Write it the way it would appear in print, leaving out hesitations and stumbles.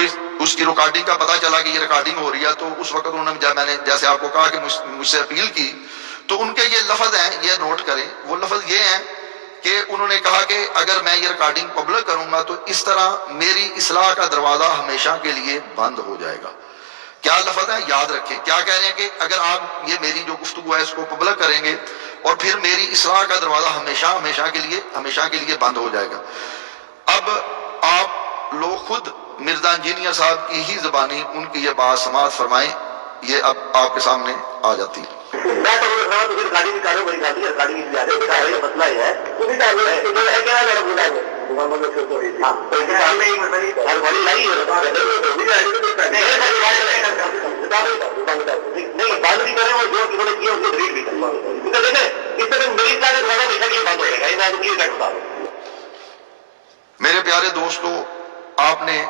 کوئی اس کی ریکارڈنگ کا پتہ چلا کہ یہ ریکارڈنگ ہو رہی ہے، تو اس وقت انہوں نے، جب میں نے جیسے آپ کو کہا کہ مجھ سے اپیل کی، تو ان کے یہ لفظ ہیں، یہ نوٹ کریں، وہ لفظ یہ ہیں کہ انہوں نے کہا کہ اگر میں یہ ریکارڈنگ پبلک کروں گا تو اس طرح میری اصلاح کا دروازہ ہمیشہ کے لیے بند ہو جائے گا۔ کیا لفظ ہے یاد رکھیں، کیا کہہ رہے ہیں کہ اگر آپ یہ میری جو گفتگو ہے اس کو پبلک کریں گے اور پھر میری اصلاح کا دروازہ ہمیشہ کے لیے بند ہو جائے گا۔ اب آپ لوگ خود مرزا انجینئر صاحب کی ہی زبانی ان کی یہ بات سماعت فرمائیں، یہ اب آپ کے سامنے آ جاتی ہے۔ میں تو رہا تو گاڑی نکالو، بڑی گاڑی ہے، گاڑی کی جاتے ہیں، مسئلہ یہ ہے تم کیا کہنا بولا ہے محمد ہاں ہر بڑی لائی ہے نہیں بند بھی کریں اور جو انہوں نے کیا اس کو ڈیلیٹ بھی کروا کیونکہ دیکھیں اس طرح میری سارے دوبارہ ہمیشہ کے بند ہو جائے گا، یہ میں کیا کرتا ہوں۔ میرے پیارے دوستو، آپ نے